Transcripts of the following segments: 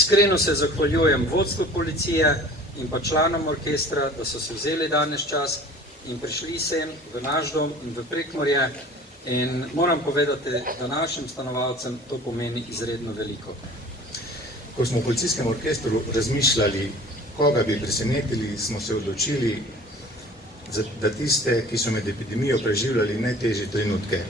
Iskreno se zahvaljujem vodstvu policije in pa članom orkestra, da so se vzeli danes čas in prišli sem v naš dom in v Prekmurje. In moram povedati, da našim stanovalcem to pomeni izredno veliko. Ko smo v policijskem orkestru razmišljali, koga bi presenetili, smo se odločili, da tiste, ki so med epidemijo preživljali najtežje trenutke.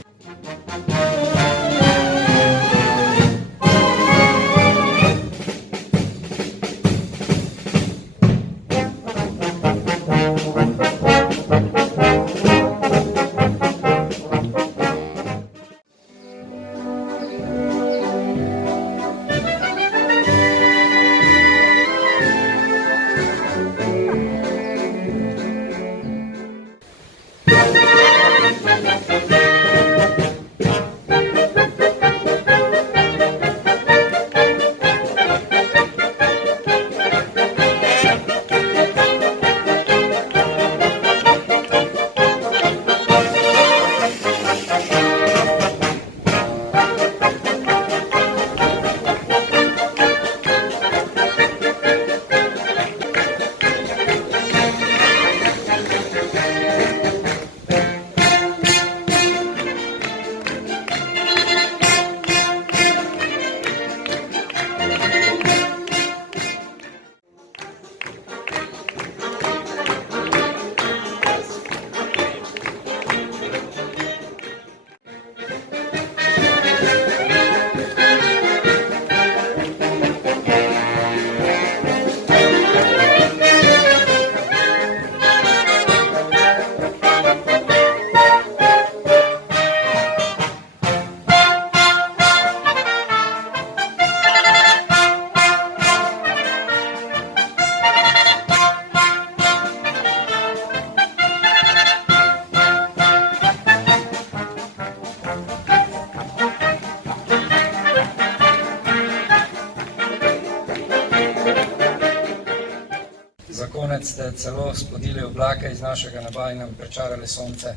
Za konec ste celo spodili oblake iz našega neba in nam prečarali sonce.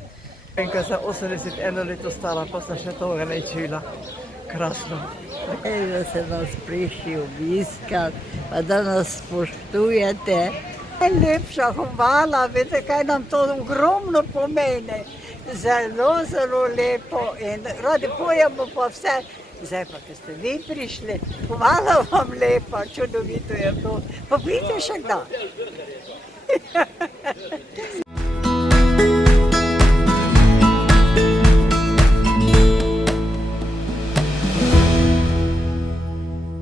In ko sem 81 leto stala, pa sem še toga ne čula. Krasno. Da se nas prišli obiskati, pa da nas spoštujete. Najlepša hvala, veste, kaj nam to ogromno pomeni. Zelo, zelo lepo in radi pojemo pa vse. Zdaj pa, ko ste vi prišli, hvala vam lepa, čudovito je to. Pa pridite še kdaj.